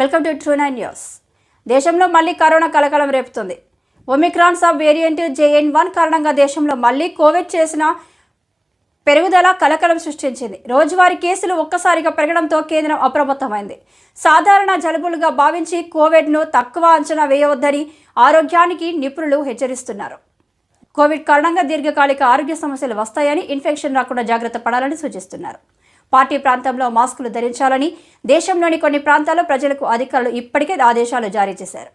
Welcome to ట్రూ9 news. దేశంలో మళ్ళీ corona కలకలం రేపుతుంది. ఒమిక్రాన్ సబ్ వేరియంట్ JN.1 కారణంగా దేశంలో మళ్ళీ కోవిడ్ చేసిన పెరుగుదల కలకలం సృష్టించింది. రోజువారీ కేసులు ఒక్కసారిగా పెరగడంతో కేంద్రం అప్రమత్తమైంది. సాధారణ జలుబులుగా భావించి కోవిడ్ను తక్కువ అంచనా వేయవద్దని ఆరోగ్యానికి నిపుణులు హెచ్చరిస్తున్నారు. కోవిడ్ కారణంగా దీర్ఘకాలిక ఆరోగ్య సమస్యలు వస్తాయని, ఇన్ఫెక్షన్ రాకుండా జాగ్రత్త పడాలని సూచిస్తున్నారు. పార్టీ ప్రాంతంలో మాస్కులు ధరించాలని దేశంలోని కొన్ని ప్రాంతాల్లో ప్రజలకు అధికారులు ఇప్పటికే ఆదేశాలు జారీ చేశారు.